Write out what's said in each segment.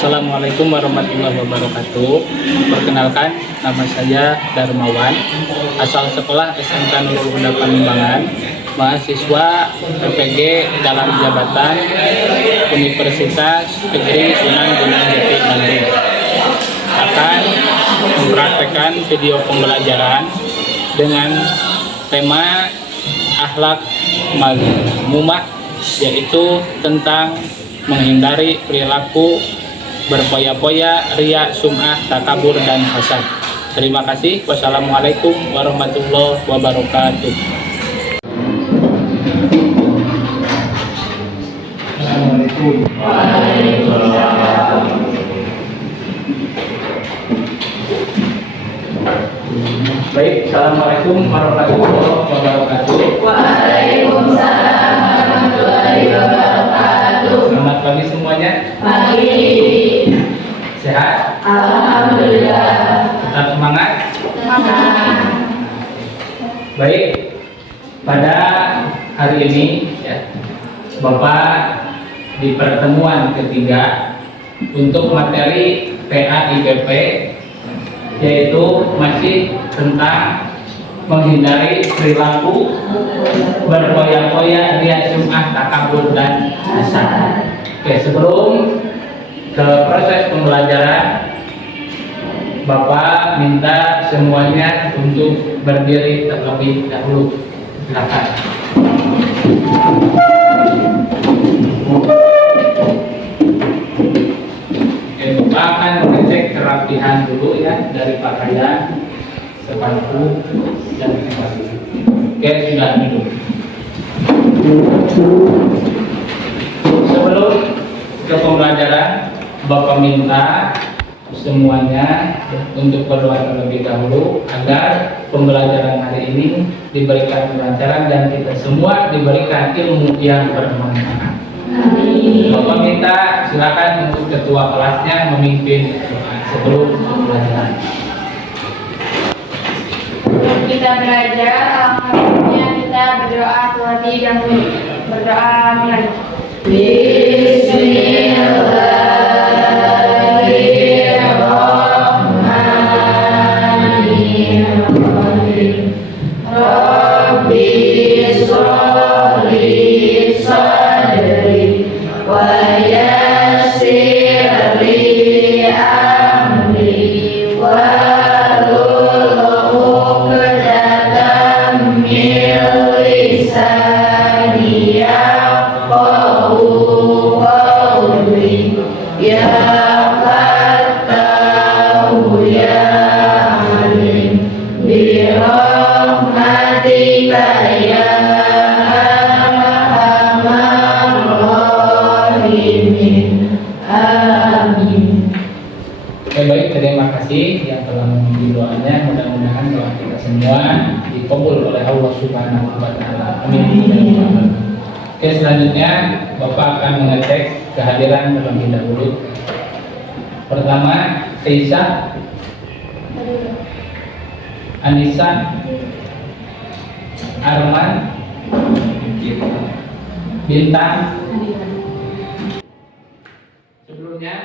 Assalamualaikum warahmatullahi wabarakatuh. Perkenalkan, nama saya Darmawan, asal sekolah SMK Nurul Huda Pangembangan, mahasiswa PPG dalam jabatan Universitas Negeri Sunan Gunung Jati Bandung. Akan mempraktekkan video pembelajaran dengan tema akhlak mazmumah, yaitu tentang menghindari perilaku berpoya-poya, riya, sum'ah, takabur, dan hasad. Terima kasih. Wassalamualaikum warahmatullahi wabarakatuh. Assalamualaikum. Waalaikumsalam. Baik, assalamualaikum warahmatullahi wabarakatuh. Waalaikumsalam warahmatullahi wabarakatuh. Selamat pagi semuanya. Pagi. Sehat? Alhamdulillah. Tetap semangat? Semangat. Baik, pada hari ini ya, Bapak di pertemuan ketiga untuk materi PAIPP, yaitu masih tentang menghindari perilaku berpoya-poya, riya, sum'ah, takabur, dan hasad. Oke, sebelum ke proses pembelajaran, Bapak minta semuanya untuk berdiri terlebih dahulu. Silakan. Oke, Bapak akan mengecek kerapihan dulu ya, dari pakaian, sepatu, dan sebagainya. Oke, sudah minum. Sebelum ke pembelajaran, Bapak minta semuanya untuk berdoa terlebih dahulu agar pembelajaran hari ini diberikan kelancaran dan kita semua diberikan ilmu yang bermanfaat. Bapak minta silakan untuk ketua kelasnya memimpin doa sebelum pembelajaran. Kita belajar, alhamdulillah kita berdoa terlebih dahulu. Berdoa mulai. Bismillahirrahmanirrahim. Rabbi sholli sadri wa yassir li amri wahlul uqdatam min lisani yafqahu qawli. Ya Fattahu ya Alim bi rahmatika ya arhamar rahimin. Amin. Oke, baik, terima kasih yang telah memimpin doanya. Mudah-mudahan doa kita semua dikabul oleh Allah Subhanahu wa taala. Amin. Oke, selanjutnya Bapak akan mengecek kehadiran terlebih dahulu. Pertama, Keisa, Anissa, Arman, Bintang. Sebelumnya,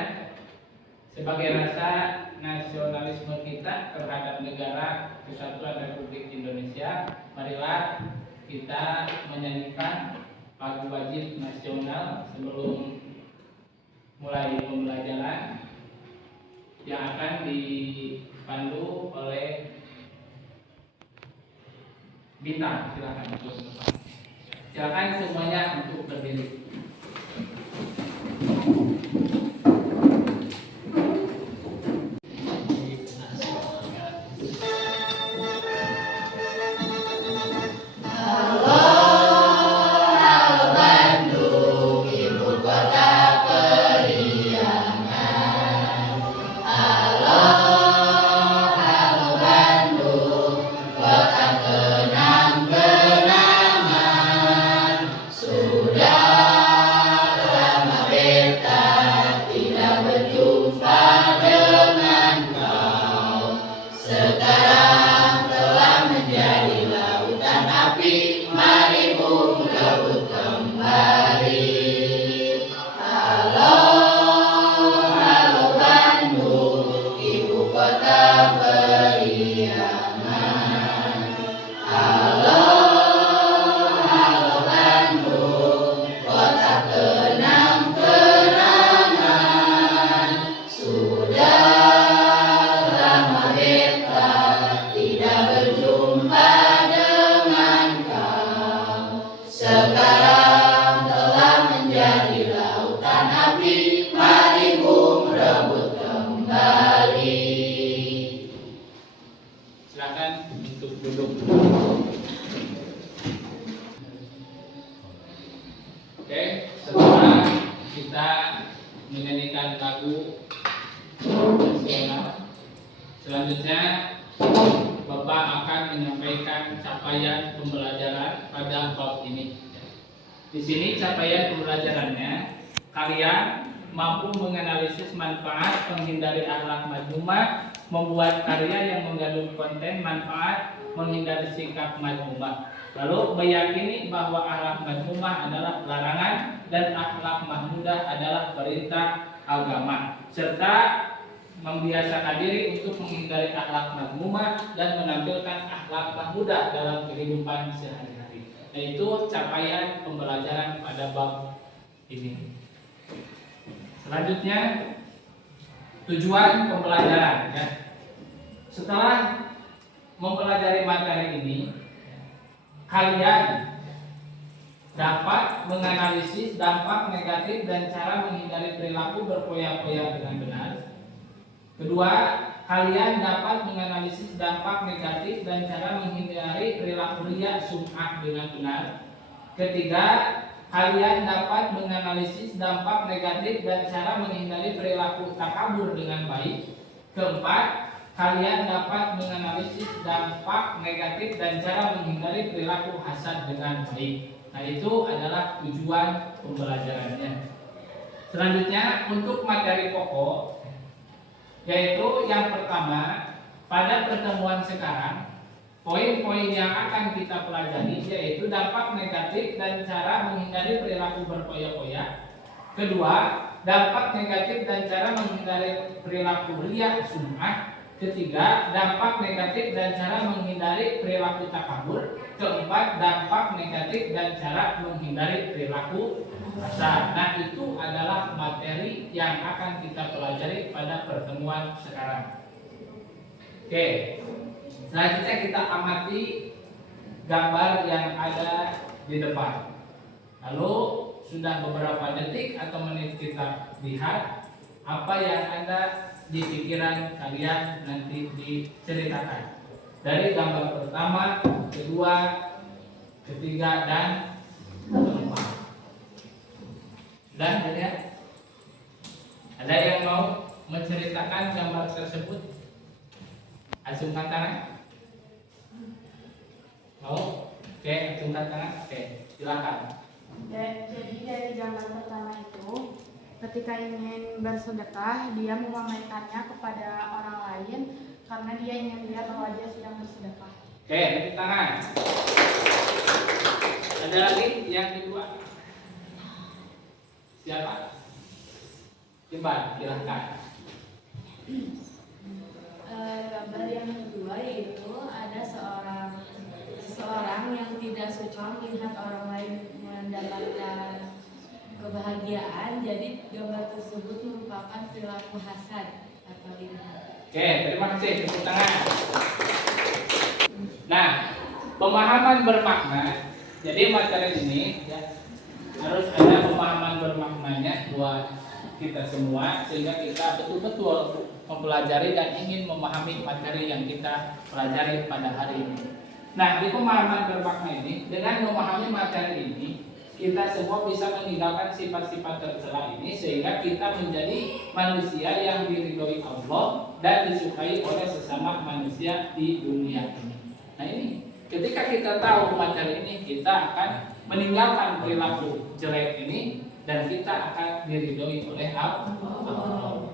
sebagai rasa nasionalisme kita terhadap negara Kesatuan Republik Indonesia, marilah kita menyanyikan lagu wajib nasional sebelum mulai pembelajaran yang akan dipandu oleh Bintang. Silakan untuk depan. Silakan semuanya untuk berdiri. Sudah buaya di lautan api, mari bung rebut kembali. Silakan untuk duduk. Oke, setelah kita menyanyikan lagu nasional, selanjutnya Bapak akan menyampaikan capaian pembelajaran pada bab ini. Di sini capaian pembelajarannya, kalian mampu menganalisis manfaat, menghindari akhlak madmumah, membuat karya yang mengandung konten manfaat, menghindari sikap madmumah. Lalu meyakini bahwa akhlak madmumah adalah larangan dan akhlak mahmudah adalah perintah agama, serta membiasakan diri untuk menghindari akhlak madmumah dan menampilkan akhlak mahmudah dalam kehidupan sehari-hari. Yaitu capaian pembelajaran pada bab ini. Selanjutnya tujuan pembelajaran, ya. Setelah mempelajari materi ini, kalian dapat menganalisis dampak negatif dan cara menghindari perilaku berpoya-poya dengan benar. Kedua, kalian dapat menganalisis dampak negatif dan cara menghindari perilaku riya sum'ah dengan benar. Ketiga, kalian dapat menganalisis dampak negatif dan cara menghindari perilaku takabur dengan baik. Keempat, kalian dapat menganalisis dampak negatif dan cara menghindari perilaku hasad dengan baik. Nah, itu adalah tujuan pembelajarannya. Selanjutnya untuk materi pokok, yaitu yang pertama, pada pertemuan sekarang poin-poin yang akan kita pelajari yaitu dampak negatif dan cara menghindari perilaku berpoya-poya. Kedua, dampak negatif dan cara menghindari perilaku riya sum'ah. Ketiga, dampak negatif dan cara menghindari perilaku takabur. Keempat, dampak negatif dan cara menghindari perilaku hasad. Nah, itu adalah materi yang akan kita pelajari pada pertemuan sekarang. Oke, selanjutnya kita amati gambar yang ada di depan. Lalu sudah beberapa detik atau menit kita lihat apa yang ada di pikiran kalian nanti diceritakan. Dari gambar pertama, kedua, ketiga, dan keempat. Dan ada yang mau menceritakan gambar tersebut? Acungkan tangan. Mau? Oke, acungkan tangan. Oke, silakan. Jadi dari gambar pertama itu, ketika ingin bersedekah, dia memamerkannya kepada orang lain karena dia ingin lihat bahwa dia sedang bersedekah. Oke, tepuk tangan. Ada lagi yang kedua? Siapa? Coba, silahkan. Gambar yang kedua yaitu ada seseorang yang tidak suka melihat orang lain mendapatkan kebahagiaan, jadi gambar tersebut merupakan perilaku hasad atau iri. Oke, terima kasih, tepuk tangan. Nah, pemahaman bermakna. Jadi materi ini ya, harus ada pemahaman bermaknanya buat kita semua sehingga kita betul-betul mempelajari dan ingin memahami materi yang kita pelajari pada hari ini. Nah, di pemahaman bermakna ini, dengan memahami materi ini, kita semua bisa meninggalkan sifat-sifat tercela ini sehingga kita menjadi manusia yang diridhoi Allah dan disukai oleh sesama manusia di dunia ini. Nah, ini ketika kita tahu materi ini, kita akan meninggalkan perilaku jelek ini dan kita akan diridhoi oleh Allah.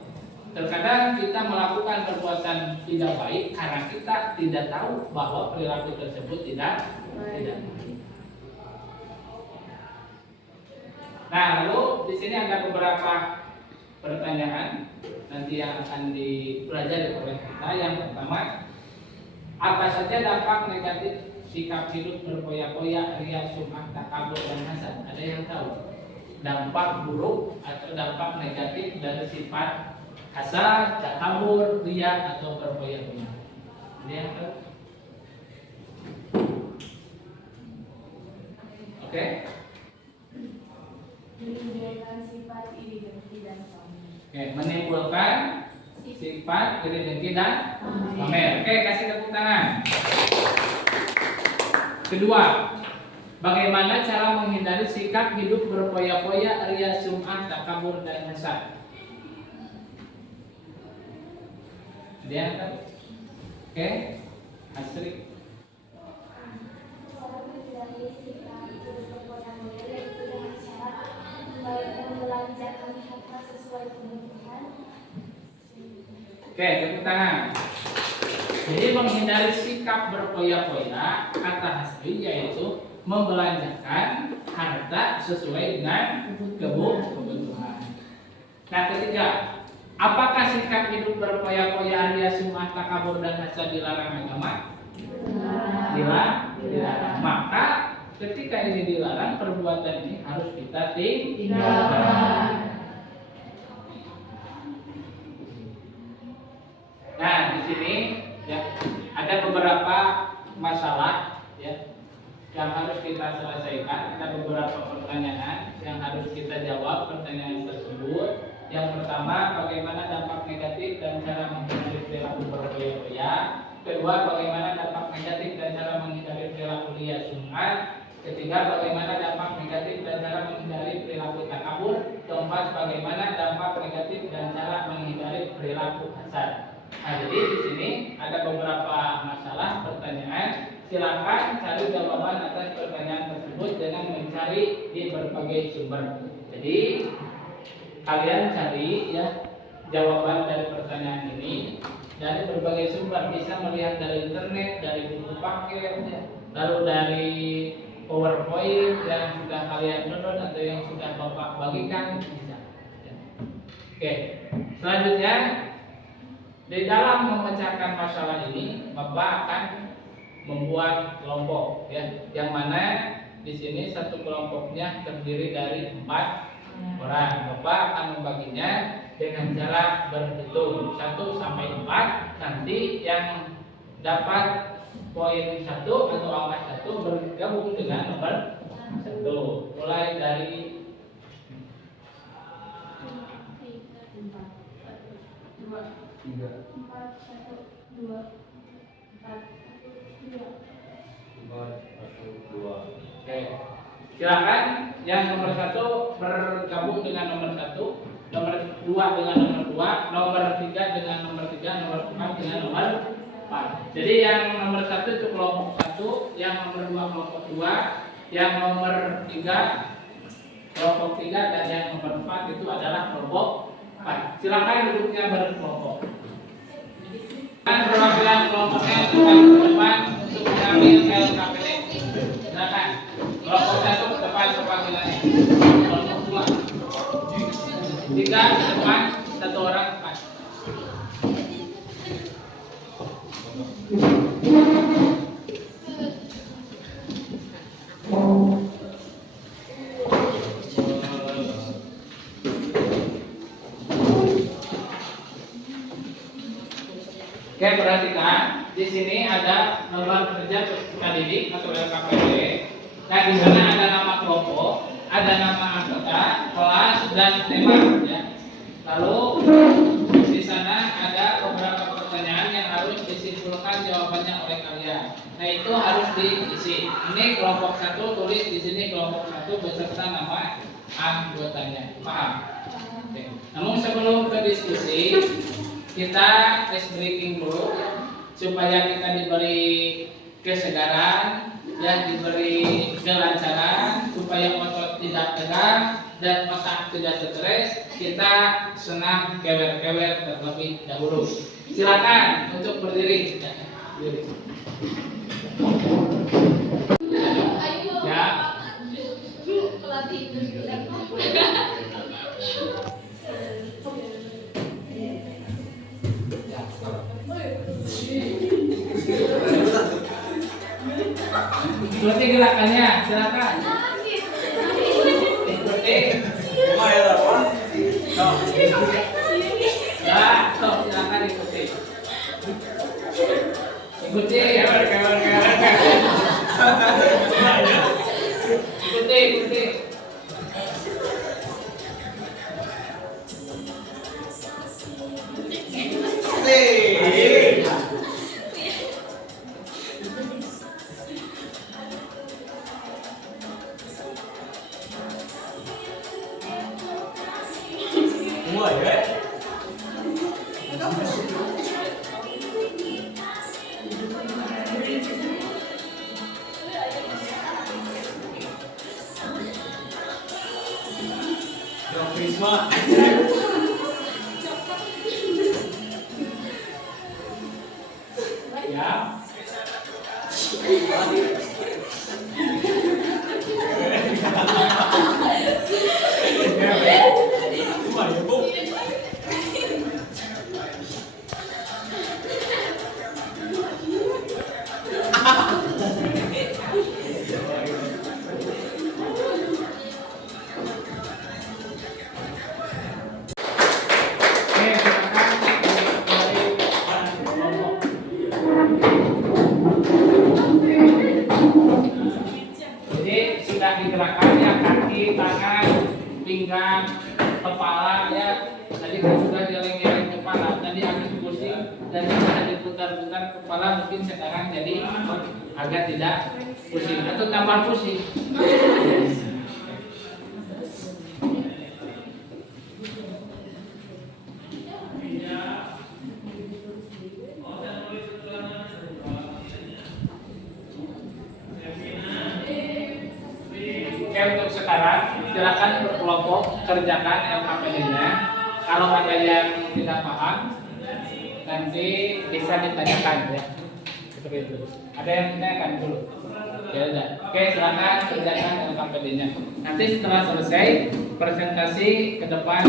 Terkadang kita melakukan perbuatan tidak baik karena kita tidak tahu bahwa perilaku tersebut tidak baik. Nah, lalu di sini ada beberapa pertanyaan nanti yang akan dipelajari oleh kita. Yang pertama, apa saja dampak negatif sikap hidup berpoya-poya, riya, sum'ah, takabur, dan hasad? Ada yang tahu? Dampak buruk atau dampak negatif dari sifat hasad, takabur, riya, atau berpoya-poya. Ada yang tahu? Oke? menimbulkan sifat iri dengki dan pamer. Oke, menimbulkan sifat iri dengki dan pamer. Oke, kasih tepuk tangan. Kedua, bagaimana cara menghindari sikap hidup berpoya-poya, ria, sum'ah, takabur, dan hasad? Dia kan? Oke, Astrid. Oke, tepuk tangan. Jadi menghindari sikap berpoya-poya, kata Hasbi yaitu membelanjakan harta sesuai dengan kebutuhan. Nah, ketiga, apakah sikap hidup berpoya-poya, ria, sum'ah, takabur, dan hasad dilarang agama? Dilarang. Maka ketika ini dilarang, perbuatan ini harus kita tinggalkan. Nah, di sini ya ada beberapa masalah ya yang harus kita selesaikan. Ada beberapa pertanyaan yang harus kita jawab pertanyaan tersebut. Yang pertama, bagaimana dampak negatif dan cara menghindari perilaku berpoya-poya? Kedua, bagaimana dampak negatif dan cara menghindari perilaku ria, sum'ah? Ketiga, bagaimana dampak negatif dan cara menghindari perilaku takabur? Keempat, bagaimana dampak negatif dan cara menghindari perilaku hasad? Nah, jadi di sini ada beberapa masalah pertanyaan. Silakan cari jawaban atas pertanyaan tersebut dengan mencari di berbagai sumber. Jadi kalian cari ya jawaban dari pertanyaan ini dari berbagai sumber, bisa melihat dari internet, dari buku paket, ya, lalu dari PowerPoint yang sudah kalian download atau yang sudah Bapak bagikan bisa. Ya. Oke, selanjutnya di dalam memecahkan masalah ini, Bapak akan membuat kelompok, ya, yang mana di sini satu kelompoknya terdiri dari 4 orang. Bapak akan membaginya dengan cara berhitung 1 sampai 4. Nanti yang dapat poin 1 atau angka 1 bergabung dengan nomor 1. Mulai dari 3. 4, 1, 2, 4, 3. Oke. Silakan yang nomor 1 bergabung dengan nomor 1, nomor 2 dengan nomor 2, nomor 3 dengan nomor 3, nomor 4 dengan nomor 4. Jadi yang nomor 1 itu kelompok 1, yang nomor 2 kelompok 2, yang nomor 3 kelompok 3, dan yang nomor 4 itu adalah kelompok 4. Silakan duduknya berkelompok. Dan perwakilan kelompoknya untuk ke depan untuk mengambil LKPD. Silakan. Kelompok 1 ke depan perwakilannya. Kelompok 2. 3 ke depan, 1 orang ke depan. Oke, perhatikan di sini ada nomor kerja peserta didik atau LKPD. Nah, di sana ada nama kelompok, ada nama anggota, kelas, dan tema. Ya. Lalu di sana ada beberapa pertanyaan yang harus disimpulkan jawabannya oleh kalian. Nah, itu harus diisi. Ini kelompok 1, tulis di sini kelompok 1 beserta nama anggotanya. Paham? Oke. Namun sebelum ke diskusi, kita tes breaking dulu supaya kita diberi kesegaran, ya, diberi kelancaran, supaya otot tidak tegang dan otak tidak stres. Kita senam kewer-kewer terlebih dahulu. Silakan untuk berdiri. Ya. Ikuti gerakannya, silakan. Ikuti. Ya, silakan ikuti. Ikuti. Ikuti. Semua ya. Prisma. Ya. Cuma ya, Bu. Oke, silakan mulai kelompok. Jadi sudah digerakkan ya kaki, tangan, pinggang, kepala ya. Tadi kan sudah geleng-geleng kepala, tadi agak pusing dan sudah diputar-putar kepala, mungkin sekarang jadi agak tidak pusing atau tambah pusing. Oke, untuk sekarang silakan berkelompok kerjakan LKPD-nya. Kalau ada yang tidak paham, nanti bisa ditanyakan ya. Seperti itu. Ada yang ditanyakan dulu? Ya udah. Oke, silakan kerjakan LKPD-nya. Nanti setelah selesai presentasi ke depan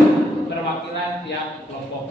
perwakilan tiap kelompok.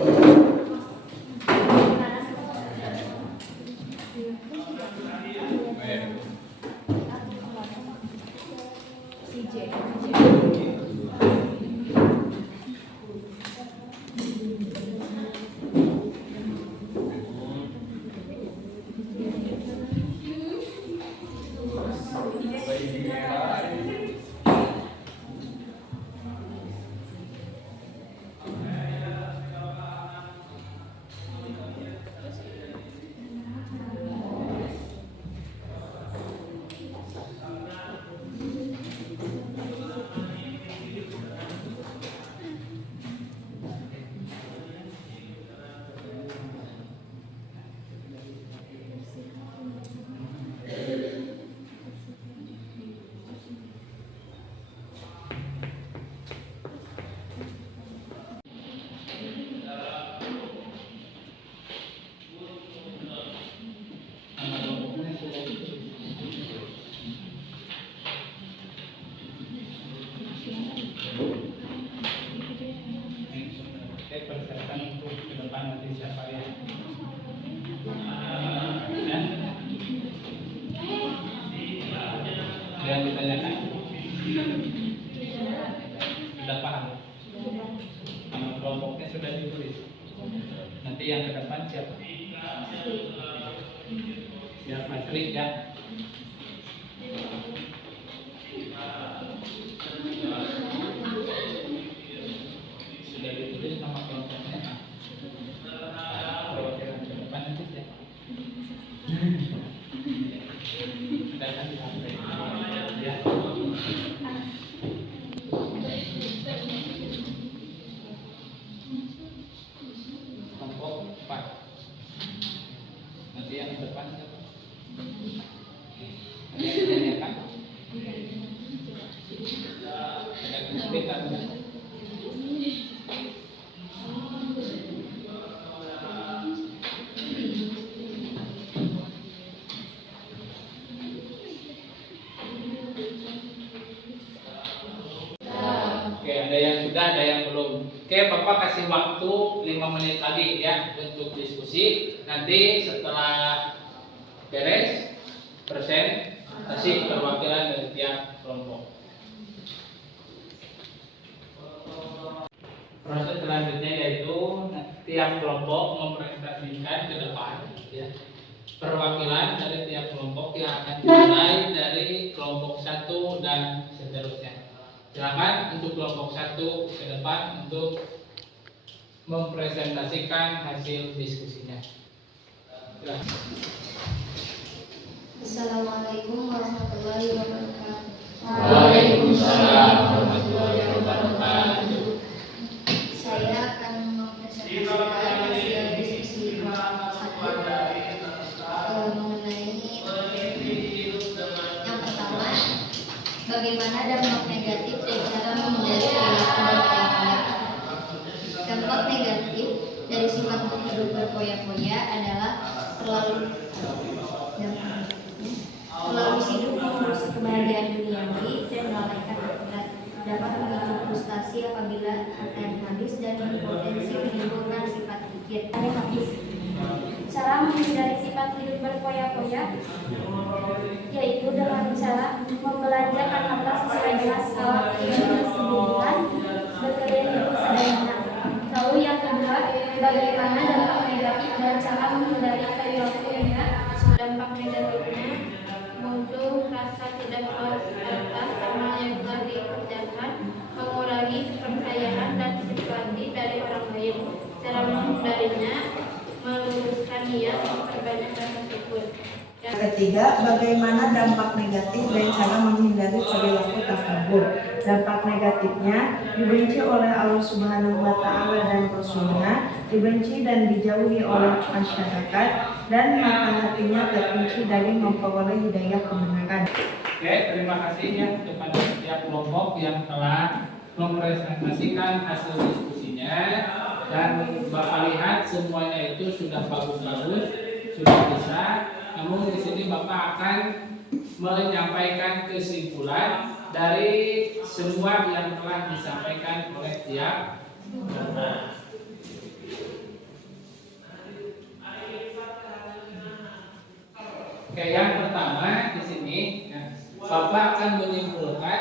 Persiapan untuk ke depan nanti siapa ya? Yang ditanyakan sudah paham? Nama kelompoknya sudah ditulis. Nanti yang ke depan siapa? Siapa Trik ya? Sudah ditulis nama kelompoknya. Perwakilan ke depan nanti ya. Sudah kan disampaikan ya. Kelompok 4. Nanti yang ke depan siapa? Ada yang ditanyakan? Ada kesulitan? Oke, ada yang sudah, ada yang belum. Oke, Bapak kasih waktu 5 menit lagi ya untuk diskusi. Nanti setelah beres presentasi perwakilan dari tiap kelompok. Proses selanjutnya yaitu tiap kelompok mempresentasikan ke depan ya, perwakilan dari tiap kelompok yang akan dimulai dari kelompok 1 dan seterusnya. Silakan untuk kelompok 1 ke depan untuk mempresentasikan hasil diskusinya. Silakan. Assalamualaikum warahmatullahi wabarakatuh. Waalaikumsalam warahmatullahi wabarakatuh. Saya apabila hartanya habis dan berpotensi menimbulkan sifat fikir. Habis. Cara menghindari sifat hidup berpoya-poya yaitu dengan cara membelanjakan harta sesuai dengan skala kebutuhan, berkeliling hidup sederhana. Lalu yang kedua, bagaimana dampak negatif dan cara menghindari perilakunya. Dampak negatifnya muncul rasa tidak puas harta karena yang telah dikerjakan, mengurangi kepercayaan dan simpati dari orang lain. Cara menghindarinya meluruskan niat, memperbanyak rasa syukur. Yang ketiga, bagaimana dampak negatif dan cara menghindari perilaku takabur. Dampak negatifnya dibenci oleh Allah Subhanahu wa Ta'ala dan Rasulnya, dibenci dan dijauhi oleh masyarakat, dan mata hatinya terkunci dari memperoleh hidayah kebenaran. Oke, terima kasih ya kepada setiap kelompok yang telah mempresentasikan hasil diskusinya, dan Bapak lihat semuanya itu sudah bagus-bagus, sudah bisa. Namun di sini Bapak akan menyampaikan kesimpulan dari semua yang telah disampaikan oleh tiap Bapak. Oke, yang pertama di sini Bapak akan menyimpulkan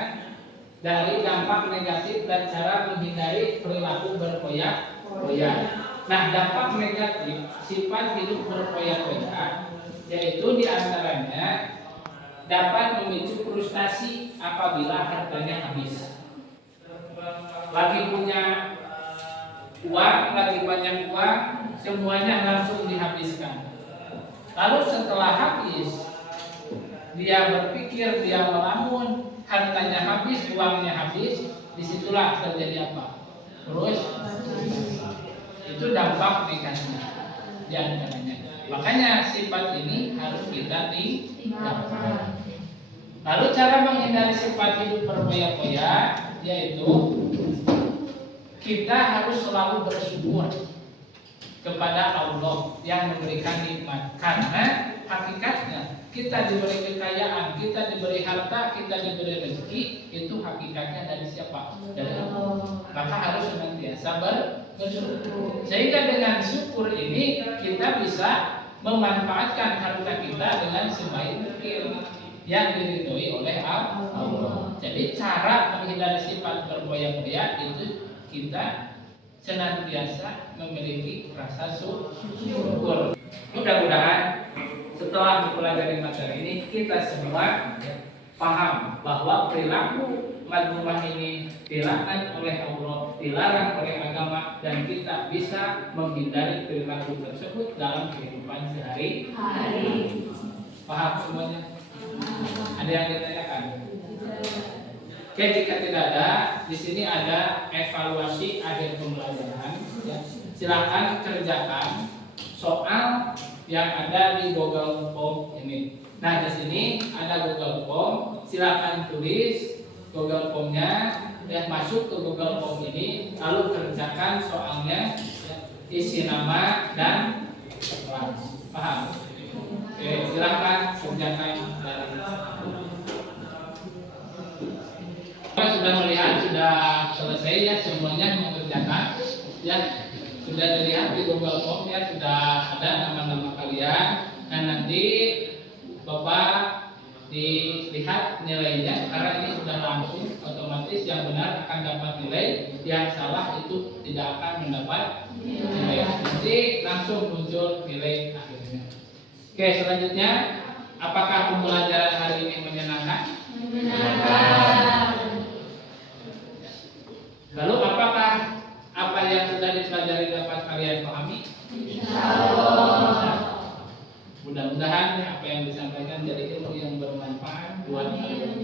dari dampak negatif dan cara menghindari perilaku berpoya-poya. Nah, dampak negatif sifat hidup berpoya-poya yaitu diantaranya dapat memicu frustasi apabila hartanya habis. Lagi punya uang, lagi banyak uang, semuanya langsung dihabiskan. Lalu setelah habis, dia berpikir, dia melamun, hartanya habis, uangnya habis, disitulah terjadi apa? Terus itu dampak negatif di antaranya. Makanya sifat ini harus kita tinggalkan. Lalu cara menghindari sifat hidup berpoya-poya yaitu kita harus selalu bersyukur kepada Allah yang memberikan nikmat, karena hakikatnya kita diberi kekayaan, kita diberi harta, kita diberi rezeki, itu hakikatnya dari siapa? Dari Allah. Maka harus senantiasa bersyukur. Sehingga dengan syukur ini kita bisa memanfaatkan harta kita dengan sebaik mungkin yang diridhoi oleh Allah. Jadi cara menghindari sifat berpoya-poya itu kita senantiasa memiliki rasa syukur. Mudah-mudahan setelah mempelajari materi ini kita semua paham bahwa perilaku madhumah ini dilarang oleh Allah, dilarang oleh agama, dan kita bisa menghindari perilaku tersebut dalam kehidupan sehari-hari. Paham semuanya? Ada yang ditanyakan? Oke, jika tidak ada, di sini ada evaluasi akhir pembelajaran. Ya, silakan kerjakan soal yang ada di Google Form ini. Nah, di sini ada Google Form. Silakan tulis Google Form-nya, masuk ke Google Form ini, lalu kerjakan soalnya, isi nama dan kelas. Paham? Oke, silakan kerjakan dari. Sudah melihat, sudah selesai ya semuanya mengerjakan ya, sudah dilihat di Google Form ya, sudah ada nama-nama kalian. Nah, nanti Bapak dilihat nilainya, karena ini sudah langsung otomatis yang benar akan dapat nilai, yang salah itu tidak akan mendapat nilai. Nanti langsung muncul nilai akhirnya. Oke, selanjutnya apakah pembelajaran hari ini menyenangkan? Menyenangkan. Lalu apakah apa yang sudah dipelajari dapat kalian pahami? Insyaallah. Mudah-mudahan apa yang disampaikan jadi ilmu yang bermanfaat buat kalian.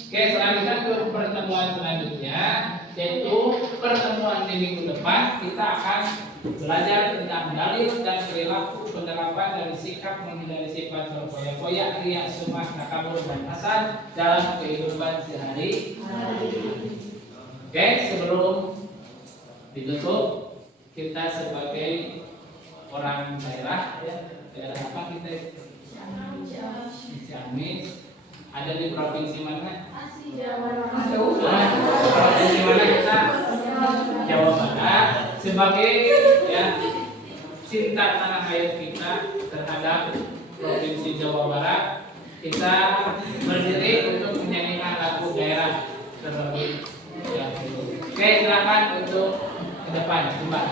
Oke, selanjutnya ke pertemuan selanjutnya, yaitu pertemuan di minggu depan kita akan belajar tentang dalil dan perilaku penerapan dari sikap menghindari sifat berpoya-poya, riya, sum'ah, takabur, dan hasad dalam kehidupan sehari-hari. Oke, sebelum ditutup, kita sebagai orang daerah, daerah apa kita? Ciamis. Ada di provinsi mana? Jawa. Provinsi mana kita? sebagai ya cinta tanah air kita terhadap Provinsi Jawa Barat, kita berdiri untuk menyanyikan lagu daerah terlebih dahulu. Oke, silakan untuk ke depan, coba.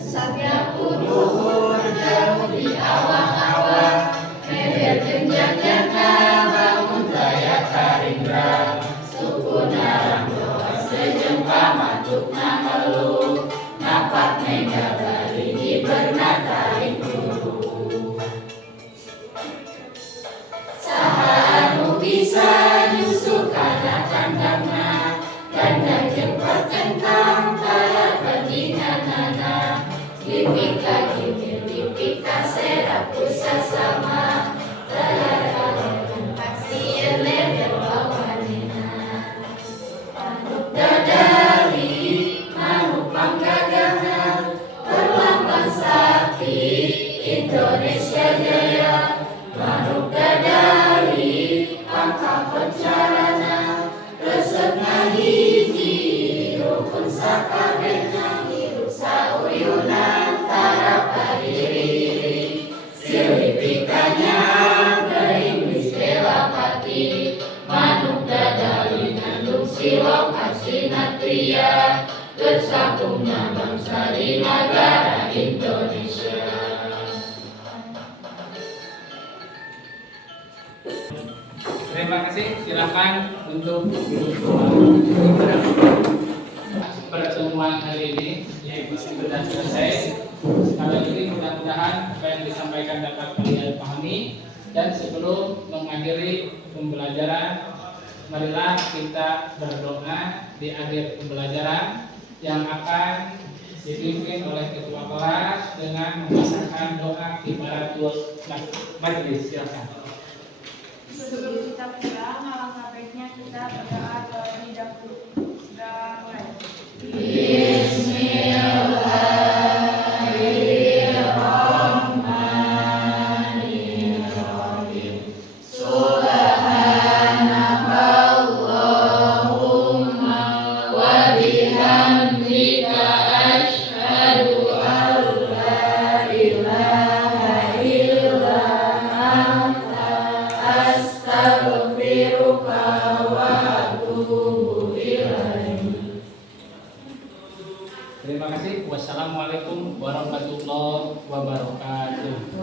Sapiaku luhur jauh di awang-awang, meber jenjang jangka bangun daya karindra, suku narang doa sejengka matuk nangelu, napak mega bali di bernataring guru. Saha anu bisa nyusul kana kandangna, gandang jeung pertentang kaya bandinganana. Lipika gimil, lipika serap kusasama, daya kalakan pasien leber bawanena. Manuk dadari, manuk panggagana, perlambang sakti Indonesia Jaya. Manuk dadari, angka pencarana, resepna hiji, rukun sakabehna, hirup sauyunan, tarap diri. Silipikanya geuing geus delapati, manuk dadari ngandung silong asinatria, bersambungna bangsa di negara Indonesia. Terima kasih, silakan untuk duduk. Pertemuan hari ini sudah selesai. Sekali lagi mudah-mudahan apa yang disampaikan dapat kalian pahami. Dan sebelum mengakhiri pembelajaran, marilah kita berdoa di akhir pembelajaran yang akan dipimpin oleh ketua kelas dengan membacakan doa kifaratul majlis. Silakan. Sebelum kita pulang, alangkah baiknya kita berdoa terlebih dahulu. Sudah mulai. Bismillahirrahmanirrahim. Subhanakallahumma wa bihamdika asyhadu an la ilaha illa anta, astaghfiruka wa atubu ilaik. Terima kasih. Wassalamualaikum warahmatullahi wabarakatuh.